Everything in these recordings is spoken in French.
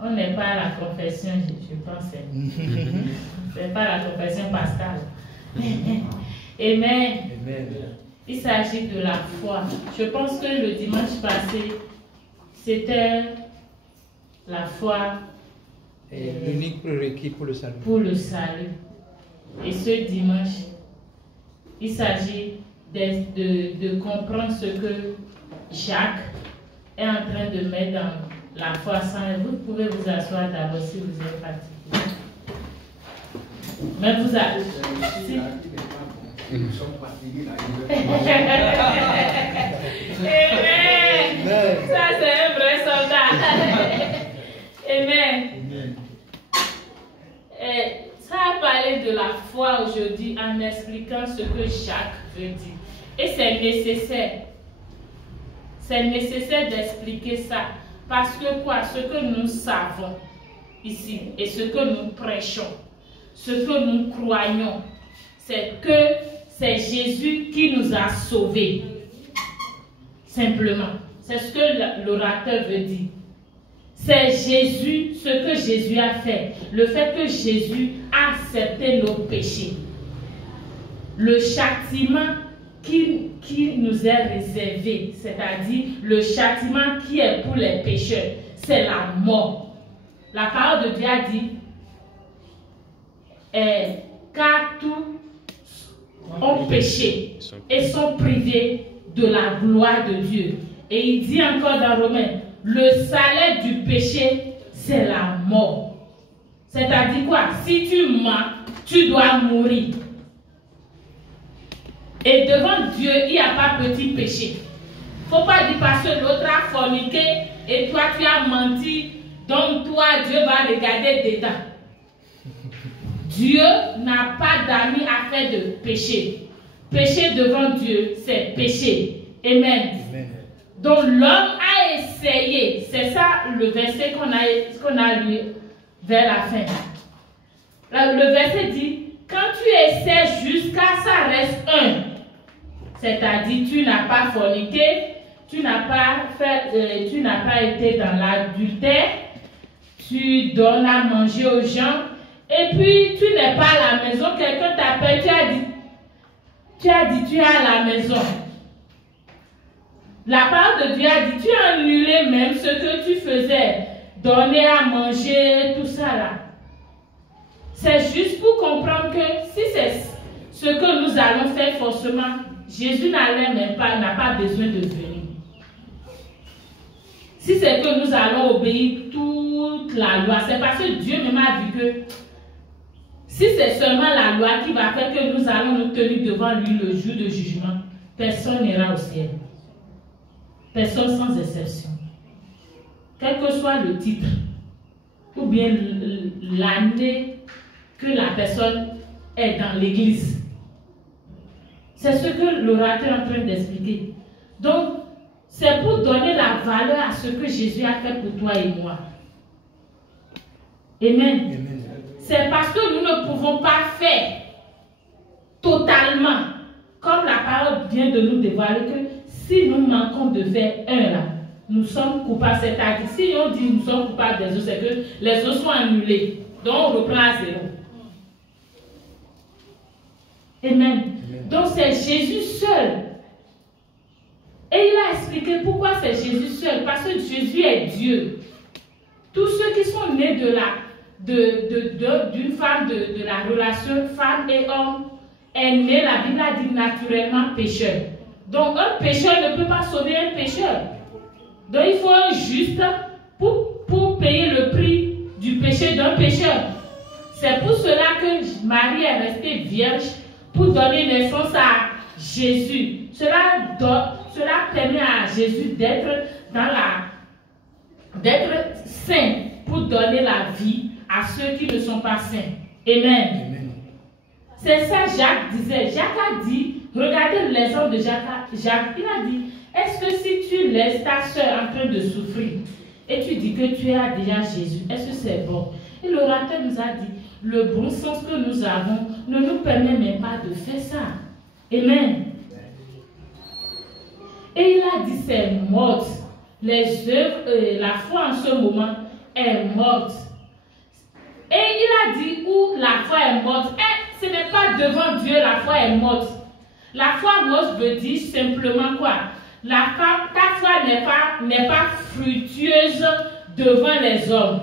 on n'est pas à la confession, je pense. C'est pas la confession pascale. Amen. Il s'agit de la foi. Je pense que le dimanche passé, c'était la foi. L'unique prérequis pour le salut. Pour le salut. Et ce dimanche, il s'agit de comprendre ce que Jacques est en train de mettre dans la foi sans. Vous pouvez vous asseoir d'abord si vous êtes fatigué. Mais vous avez. Nous sommes fatigués. Amen. Ça, c'est un vrai soldat. Amen. Ça a parlé de la foi aujourd'hui en expliquant ce que Jacques veut dire. Et c'est nécessaire. C'est nécessaire d'expliquer ça. Parce que quoi? Ce que nous savons ici et ce que nous prêchons, ce que nous croyons, c'est que c'est Jésus qui nous a sauvés. Simplement. C'est ce que l'orateur veut dire. C'est Jésus, ce que Jésus a fait. Le fait que Jésus a accepté nos péchés. Le châtiment qui nous est réservé, c'est-à-dire le châtiment qui est pour les pécheurs, c'est la mort. La parole de Dieu a dit, car tous ont péché et sont privés de la gloire de Dieu. Et il dit encore dans Romains, le salaire du péché, c'est la mort. C'est-à-dire quoi? Si tu mens, tu dois mourir. Et devant Dieu, il n'y a pas petit péché. Il ne faut pas dire parce que l'autre a forniqué et toi tu as menti, donc toi Dieu va regarder dedans. Dieu n'a pas d'amis à faire de péché. Péché devant Dieu, c'est péché. Amen. Donc l'homme a essayé, c'est ça le verset qu'on a lu vers la fin. Le verset dit, quand tu essaies jusqu'à ça reste un, c'est-à-dire tu n'as pas forniqué, tu n'as pas été dans l'adultère, tu donnes à manger aux gens, et puis tu n'es pas à la maison, quelqu'un t'appelle, tu as dit tu es à la maison. La parole de Dieu a dit, tu as annulé même ce que tu faisais, donner à manger, tout ça là. C'est juste pour comprendre que si c'est ce que nous allons faire forcément, Jésus n'a pas besoin de venir. Si c'est que nous allons obéir toute la loi, c'est parce que Dieu même a dit que si c'est seulement la loi qui va faire que nous allons nous tenir devant lui le jour de jugement, personne n'ira au ciel. Personne sans exception. Quel que soit le titre, ou bien l'année que la personne est dans l'église. C'est ce que l'orateur est en train d'expliquer. Donc, c'est pour donner la valeur à ce que Jésus a fait pour toi et moi. Amen. C'est parce que nous ne pouvons pas faire totalement, comme la parole vient de nous dévoiler, que si nous manquons de faire un là, nous sommes coupables. C'est-à-dire, si on dit nous sommes coupables des autres, c'est que les autres sont annulés. Donc on reprend à zéro. Amen. Donc c'est Jésus seul. Et il a expliqué pourquoi c'est Jésus seul. Parce que Jésus est Dieu. Tous ceux qui sont nés d'une femme, de la relation femme et homme, est né, la Bible a dit naturellement pécheur. Donc un pécheur ne peut pas sauver un pécheur. Donc il faut un juste pour payer le prix du péché d'un pécheur. C'est pour cela que Marie est restée vierge pour donner naissance à Jésus. Cela permet à Jésus d'être saint pour donner la vie à ceux qui ne sont pas saints. Amen. C'est ça Jacques disait. Jacques a dit, regardez l'exemple de Jacques, il a dit, est-ce que si tu laisses ta soeur en train de souffrir et tu dis que tu as déjà Jésus, est-ce que c'est bon? Et l'orateur nous a dit, le bon sens que nous avons ne nous permet même pas de faire ça. Amen. Et il a dit, c'est mort. Les œuvres, la foi en ce moment est morte. Et il a dit où la foi est morte. Et ce n'est pas devant Dieu la foi est morte. La foi morte veut dire simplement quoi? Ta foi n'est pas fructueuse devant les hommes.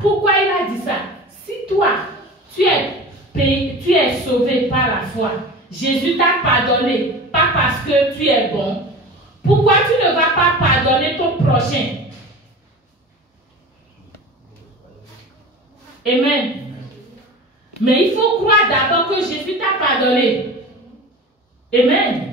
Pourquoi il a dit ça? Si toi, tu es sauvé par la foi, Jésus t'a pardonné, pas parce que tu es bon, pourquoi tu ne vas pas pardonner ton prochain? Amen. Mais il faut croire d'abord que Jésus t'a pardonné. Amen.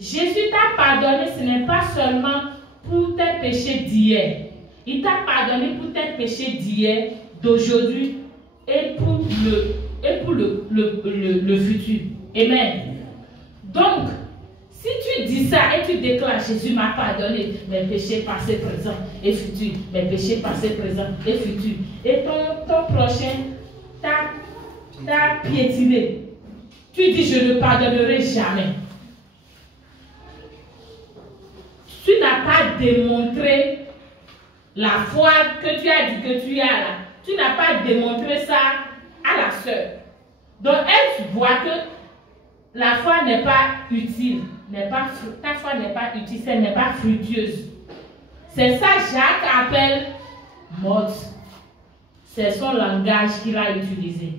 Jésus t'a pardonné, ce n'est pas seulement pour tes péchés d'hier. Il t'a pardonné pour tes péchés d'hier, d'aujourd'hui et pour le futur. Amen. Donc, si tu dis ça et tu déclares Jésus m'a pardonné mes péchés passés, présents et futurs, mes péchés passés, présents et futurs, et ton prochain t'a piétiné, tu dis je ne pardonnerai jamais. Tu n'as pas démontré la foi que tu as dit que tu as là. Tu n'as pas démontré ça à la sœur. Donc elle voit que la foi n'est pas utile. Ta foi n'est pas utile, elle n'est pas fructueuse. C'est ça Jacques appelle morte. C'est son langage qu'il a utilisé.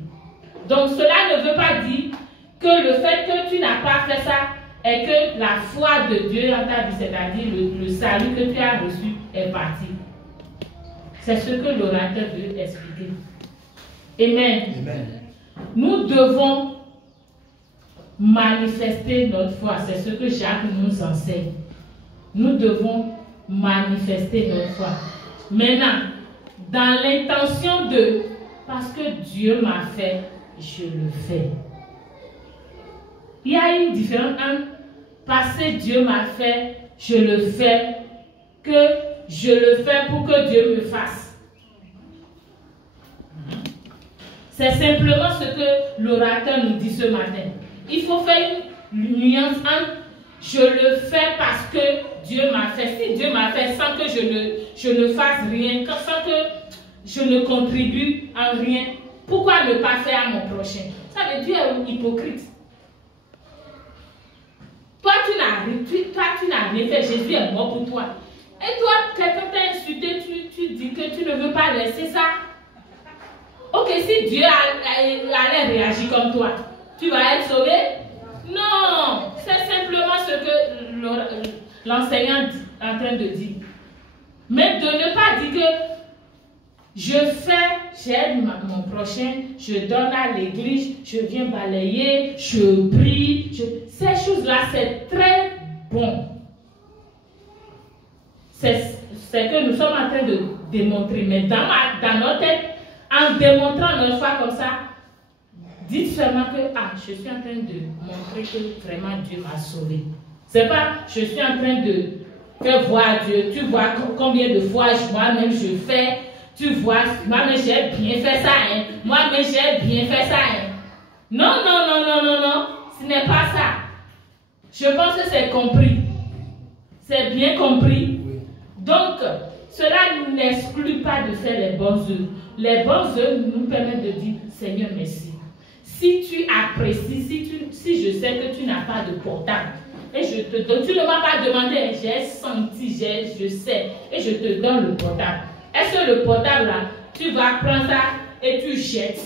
Donc cela ne veut pas dire que le fait que tu n'as pas fait ça est que la foi de Dieu dans ta vie, c'est-à-dire le salut que tu as reçu est parti. C'est ce que l'orateur veut expliquer. Amen. Amen. Nous devons manifester notre foi. C'est ce que Jacques nous enseigne. Nous devons manifester notre foi. Maintenant, dans l'intention de parce que Dieu m'a fait, je le fais. Il y a une différence entre passer Dieu m'a fait, je le fais, que je le fais pour que Dieu me fasse. C'est simplement ce que l'orateur nous dit ce matin. Il faut faire une nuance entre je le fais parce que Dieu m'a fait. Si Dieu m'a fait sans que je ne fasse rien, sans que je ne contribue en rien, pourquoi ne pas faire à mon prochain? Ça veut dire un hypocrite. Toi, tu n'as rien fait. Jésus est mort pour toi. Et toi, quelqu'un t'a insulté, tu dis que tu ne veux pas laisser ça. Ok, si Dieu allait réagir comme toi, tu vas être sauvé? Non, c'est simplement ce que l'enseignant est en train de dire. Mais de ne pas dire que j'aide mon prochain, je donne à l'église, je viens balayer, je prie. Ces choses-là, c'est très bon. C'est que nous sommes en train de démontrer. Mais dans notre tête, en démontrant notre foi comme ça, dites seulement que je suis en train de montrer que vraiment Dieu m'a sauvé. C'est pas je suis en train de faire voir Dieu. Tu vois combien de fois moi-même je fais. Tu vois, moi-même j'ai bien fait ça. Hein. Moi-même j'ai bien fait ça. Hein. Non, non, non, non, non, non. Ce n'est pas ça. Je pense que c'est compris. C'est bien compris. Donc, cela n'exclut pas de faire les bonnes œuvres. Les bonnes œuvres nous permettent de dire Seigneur, merci. Si tu apprécies, si je sais que tu n'as pas de portable, et je te donne, tu ne m'as pas demandé, j'ai senti, je sais, et je te donne le portable. Est-ce que le portable là, tu vas prendre ça et tu jettes?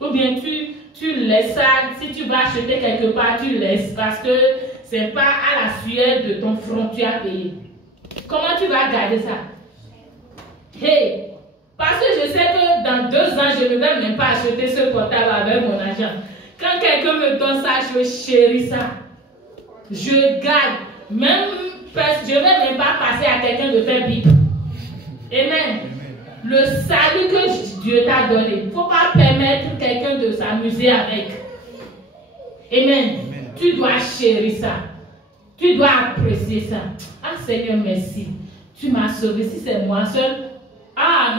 Ou bien tu laisses ça, si tu vas acheter quelque part, tu laisses parce que ce n'est pas à la sueur de ton front tu as payé. Comment tu vas garder ça? Hey! Parce que je sais que dans 2 ans, je ne vais même pas acheter ce portable avec mon argent. Quand quelqu'un me donne ça, je chéris ça. Je garde. Même, je ne vais même pas passer à quelqu'un de faire bip. Amen. Le salut que Dieu t'a donné, il ne faut pas permettre quelqu'un de s'amuser avec. Amen. Tu dois chérir ça. Tu dois apprécier ça. Ah Seigneur, merci. Tu m'as sauvé. Si c'est moi seul,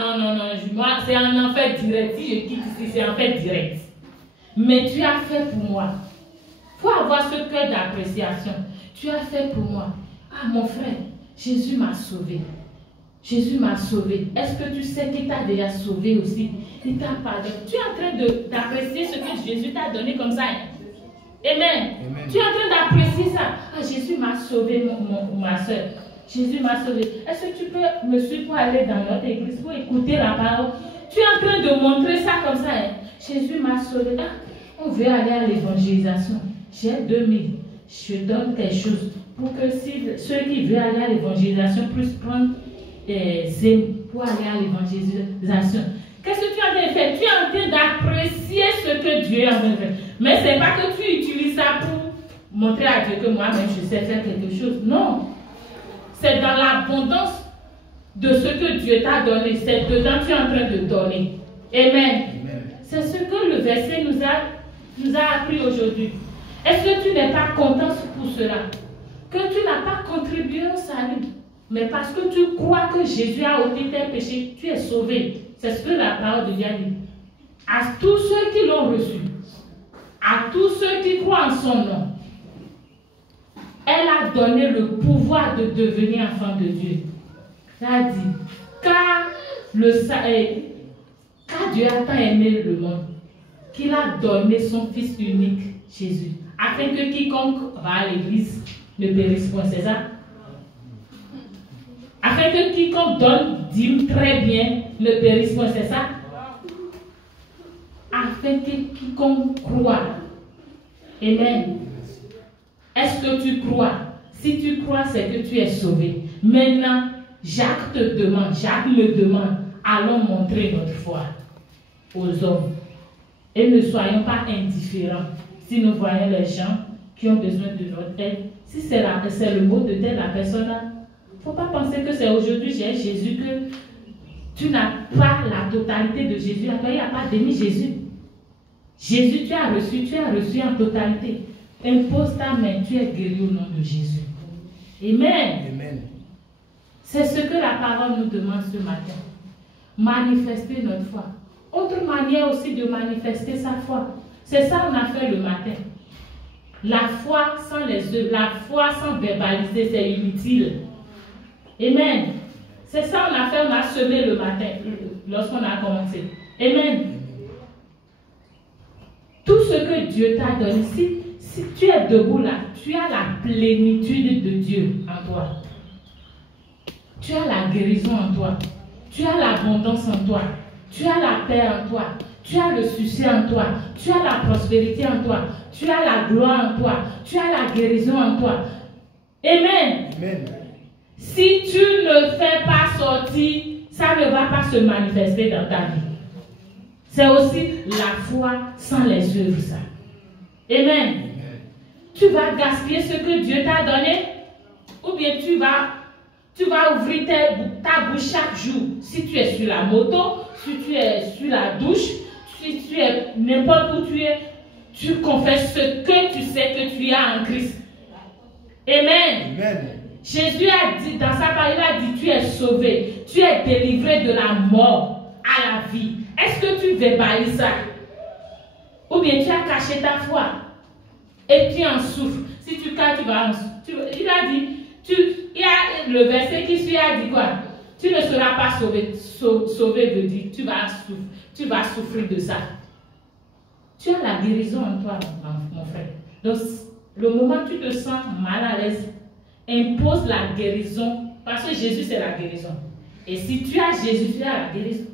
non, non, non, moi, c'est un enfer direct. Si je quitte ici, c'est un enfer direct. Mais tu as fait pour moi. Il faut avoir ce cœur d'appréciation. Tu as fait pour moi. Ah, mon frère, Jésus m'a sauvé. Jésus m'a sauvé. Est-ce que tu sais qu'il t'a déjà sauvé aussi? Il t'a pardonné. Tu es en train d'apprécier ce que Jésus t'a donné comme ça. Amen. Amen. Tu es en train d'apprécier ça. Ah, Jésus m'a sauvé, ma soeur. Jésus m'a sauvé. Est-ce que tu peux me suivre pour aller dans notre église, pour écouter la parole? Tu es en train de montrer ça comme ça. Jésus m'a sauvé. Ah, on veut aller à l'évangélisation. J'ai 2000. Je donne quelque chose pour que ceux qui veulent aller à l'évangélisation puissent prendre zèle pour aller à l'évangélisation. Qu'est-ce que tu es en train de faire? Tu es en train d'apprécier ce que Dieu est en train de faire. Mais ce n'est pas que tu utilises ça pour montrer à Dieu que moi-même je sais faire quelque chose. Non. C'est dans l'abondance de ce que Dieu t'a donné. C'est dedans que tu es en train de donner. Amen. C'est ce que le verset nous a appris aujourd'hui. Est-ce que tu n'es pas content pour cela? Que tu n'as pas contribué au salut. Mais parce que tu crois que Jésus a ôté tes péchés, tu es sauvé. C'est ce que la parole de Dieu dit. À tous ceux qui l'ont reçu, à tous ceux qui croient en son nom, elle a donné le pouvoir de devenir enfant de Dieu. Elle a dit, car Dieu a tant aimé le monde, qu'il a donné son Fils unique, Jésus, afin que quiconque va à l'église ne périsse point, c'est ça? Afin que quiconque donne dîme très bien ne périsse point, c'est ça? Afin que quiconque croit. Amen. Est-ce que tu crois? Si tu crois, c'est que tu es sauvé. Maintenant, Jacques me demande, allons montrer notre foi aux hommes. Et ne soyons pas indifférents. Si nous voyons les gens qui ont besoin de notre aide, si c'est le mot de telle la personne, il ne faut pas penser que c'est aujourd'hui j'ai Jésus que tu n'as pas la totalité de Jésus. Il n'y a pas demi-Jésus. Jésus, tu as reçu en totalité. Impose ta main, tu es guéri au nom de Jésus. Amen. Amen. C'est ce que la parole nous demande ce matin. Manifester notre foi. Autre manière aussi de manifester sa foi. C'est ça qu'on a fait le matin. La foi sans les œuvres, la foi sans verbaliser, c'est inutile. Amen. C'est ça qu'on a fait, on a semé le matin, lorsqu'on a commencé. Amen. Tout ce que Dieu t'a donné, si tu es debout là, tu as la plénitude de Dieu en toi. Tu as la guérison en toi. Tu as l'abondance en toi. Tu as la paix en toi. Tu as le succès en toi. Tu as la prospérité en toi. Tu as la gloire en toi. Tu as la guérison en toi. Amen. Amen. Si tu ne fais pas sortir, ça ne va pas se manifester dans ta vie. C'est aussi la foi sans les œuvres, ça. Amen. Amen. Tu vas gaspiller ce que Dieu t'a donné, ou bien tu vas ouvrir ta bouche chaque jour. Si tu es sur la moto, si tu es sur la douche, si tu es n'importe où tu es, tu confesses ce que tu sais que tu as en Christ. Amen. Amen. Jésus a dit, dans sa parole, il a dit, tu es sauvé, tu es délivré de la mort à la vie. Est-ce que tu verbalises ça? Ou bien tu as caché ta foi et tu en souffres. Si tu caches, tu vas en souffrir. Il a dit, il y a le verset qui suit, a dit quoi? Tu ne seras pas sauvé. Sauvé veut dire, tu vas souffrir de ça. Tu as la guérison en toi, mon frère. Donc, le moment où tu te sens mal à l'aise, impose la guérison, parce que Jésus c'est la guérison. Et si tu as Jésus, tu as la guérison.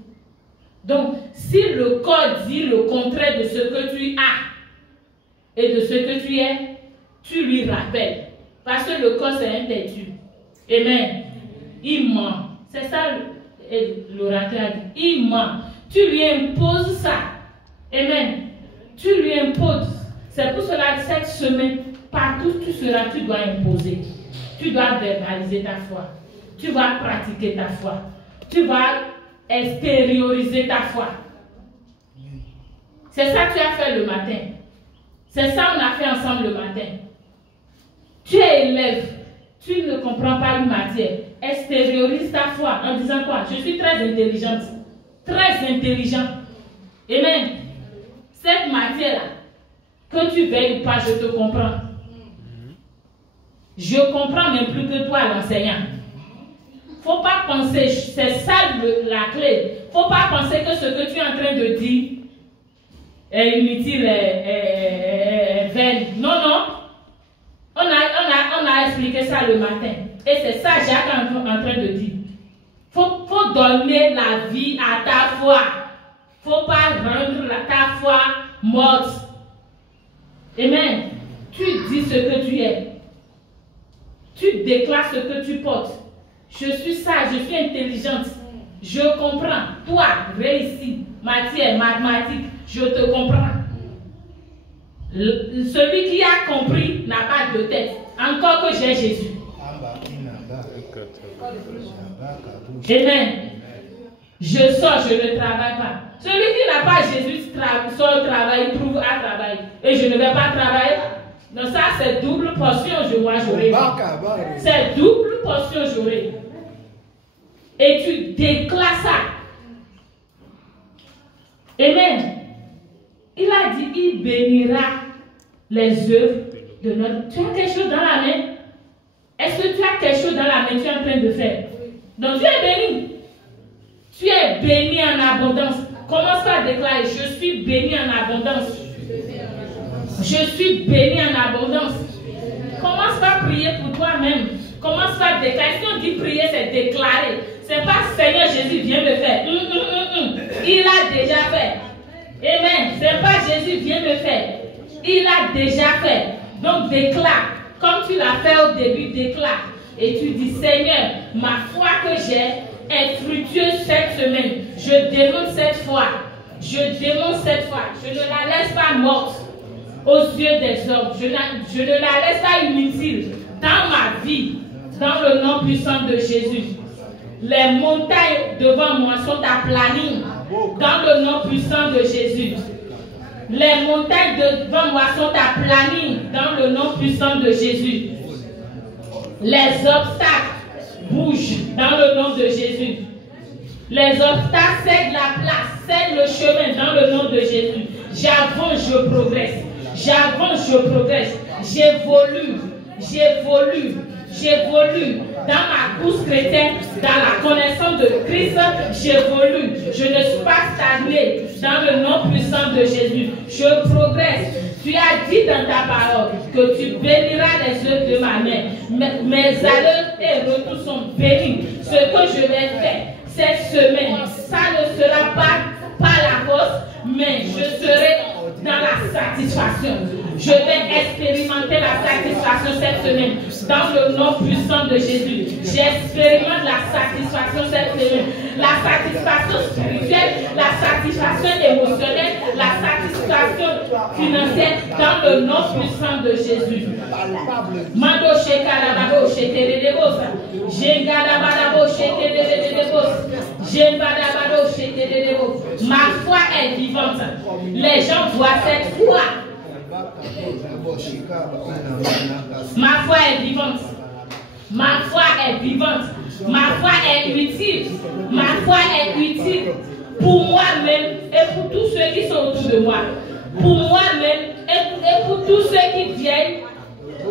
Donc, si le corps dit le contraire de ce que tu as et de ce que tu es, tu lui rappelles. Parce que le corps c'est un têtu. Amen. Il ment. C'est ça l'orateur a dit. Il ment. Tu lui imposes ça. Amen. Tu lui imposes. C'est pour cela que cette semaine, partout où tu seras, tu dois imposer. Tu dois verbaliser ta foi. Tu vas pratiquer ta foi. Tu vas extérioriser ta foi. C'est ça que tu as fait le matin. C'est ça qu'on a fait ensemble le matin. Tu es élève. Tu ne comprends pas une matière. Extériorise ta foi en disant quoi? Je suis très intelligente. Très intelligent. Amen. Cette matière-là, que tu veuilles ou pas, je te comprends. Je comprends même plus que toi, l'enseignant. Faut pas penser, c'est ça la clé. Faut pas penser que ce que tu es en train de dire est inutile, est vain. Non, non. On a expliqué ça le matin. Et c'est ça Jacques est en train de dire. Faut donner la vie à ta foi. Faut pas rendre ta foi morte. Amen. Tu dis ce que tu es. Tu déclares ce que tu portes. Je suis sage, je suis intelligente. Je comprends. Toi, réussi, matière, mathématiques, je te comprends. Celui qui a compris n'a pas de tête. Encore que j'ai Jésus. Amen. Je sors, je ne travaille pas. Celui qui n'a pas Jésus sort travailler, trouve à travailler. Et je ne vais pas travailler. Donc ça, c'est double portion, moi j'aurai. C'est double portion, j'aurai. Et tu déclares ça. Amen. Il a dit, il bénira les œuvres de notre... Tu as quelque chose dans la main? Est-ce que tu as quelque chose dans la main que tu es en train de faire? Donc tu es béni. Tu es béni en abondance. Commence par déclarer, je suis béni en abondance. Je suis béni en abondance. Commence par prier pour toi-même. Commence par déclarer. Si on dit prier, c'est déclarer. C'est pas Seigneur Jésus, viens me faire. Il a déjà fait. Amen. C'est pas Jésus, viens me faire. Il a déjà fait. Donc déclare. Comme tu l'as fait au début, déclare. Et tu dis, Seigneur, ma foi que j'ai est fructueuse cette semaine. Je démonte cette foi. Je démonte cette foi. Je ne la laisse pas morte aux yeux des hommes. Je ne la laisse pas inutile dans ma vie. Dans le nom puissant de Jésus. Les montagnes devant moi sont aplanies. Dans le nom puissant de Jésus. Les montagnes devant moi sont aplanies. Dans le nom puissant de Jésus. Les obstacles bougent dans le nom de Jésus. Les obstacles cèdent la place, cèdent le chemin dans le nom de Jésus. J'avance, je progresse. J'avance, je progresse. J'évolue. J'évolue. J'évolue dans ma course chrétienne, dans la connaissance de Christ. J'évolue. Je ne suis pas stagné dans le nom puissant de Jésus. Je progresse. Tu as dit dans ta parole que tu béniras les œuvres de ma main. Mes allées et retours sont bénis. Ce que je vais faire cette semaine, ça ne sera pas par la force, mais je serai dans la satisfaction. Je vais expérimenter la satisfaction cette semaine dans le nom puissant de Jésus. J'expérimente la satisfaction cette semaine. La satisfaction spirituelle, la satisfaction émotionnelle, la satisfaction financière dans le nom puissant de Jésus. Mando shekarababo sheterebosa. Jengadabadabo sheterebosa. Jengadabado sheterebosa. Ma foi est vivante. Les gens voient cette foi. Ma foi est vivante. Ma foi est vivante. Ma foi est utile. Ma foi est utile pour moi-même et pour tous ceux qui sont autour de moi. Pour moi-même et pour tous ceux qui viennent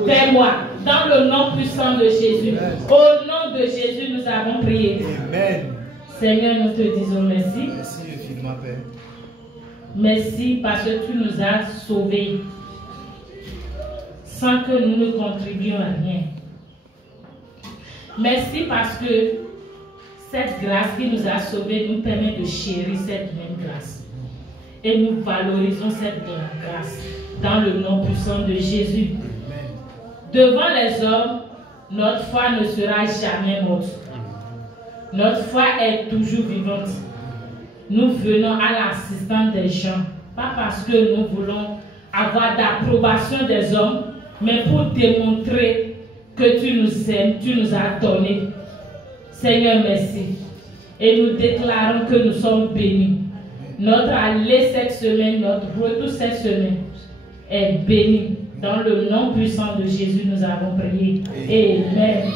vers moi. Dans le nom puissant de Jésus. Au nom de Jésus, nous avons prié. Amen. Seigneur, nous te disons merci. Merci infiniment, Père. Merci parce que tu nous as sauvés sans que nous ne contribuions à rien. Merci parce que cette grâce qui nous a sauvés nous permet de chérir cette même grâce. Et nous valorisons cette grâce dans le nom puissant de Jésus. Devant les hommes, notre foi ne sera jamais morte. Notre foi est toujours vivante. Nous venons à l'assistance des gens, pas parce que nous voulons avoir d'approbation des hommes, mais pour démontrer que tu nous aimes, tu nous as donné. Seigneur, merci. Et nous déclarons que nous sommes bénis. Notre aller cette semaine, notre retour cette semaine est béni. Dans le nom puissant de Jésus, nous avons prié. Amen.